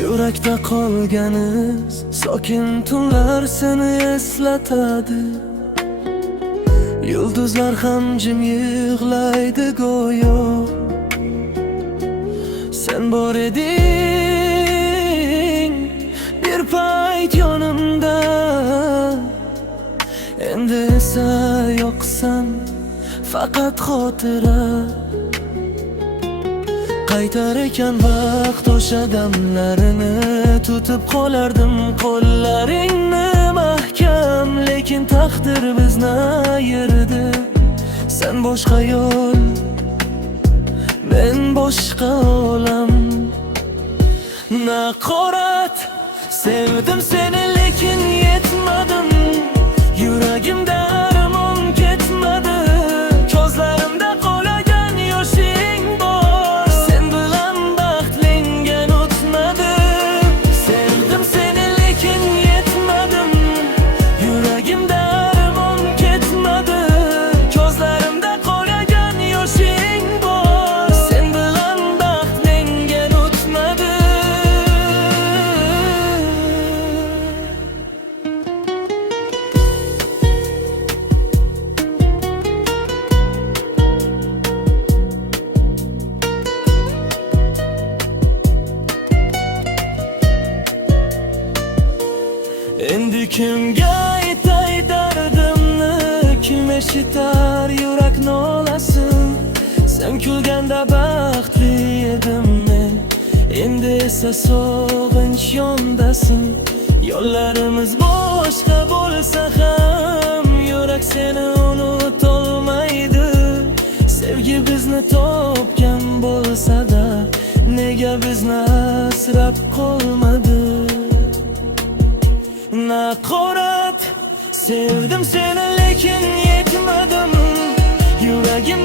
Yurakda qolganiz sokin tunlar seni eslatadi. Yulduzlar ham jim yig'laydi go'yo. Sen bor eding bir payt yonimda, endi esa yo'qsan faqat xotira. Qaytar ekan vaqt o'sha damlarini, tutib qolardim qo'llaringni mahkam. Lekin taqdir bizni ayirdi. Sen boshqa yo'l, men boshqa olam. Naqorat, sevdim seni lekin yetmadim. Yuragimda armon ketmadi. Ko'zlarimda qolagan yoshing bor. Sen bilan baxtlengan o'tmadi. Sevdim seni lekin yetmadim. Yuragimda armon ketmadi. Ko'zlarimda qolagan yoshing bor. Sen bilan baxtlengan o'tmadi. Endi kimga aytay dardimni, kim eshitar yurak nolasin? Sen kulganda baxtli edim men, endi esa sog'inch yondasin. Yo'llarimiz boshqa bo'lsa ham, yurak seni unutolmaydi. Sevgi bizni topgan bo'lsa-da, nega bizni asrab qolmadi? Naqorat, sevdim seni lekin yetmadim. Yuragim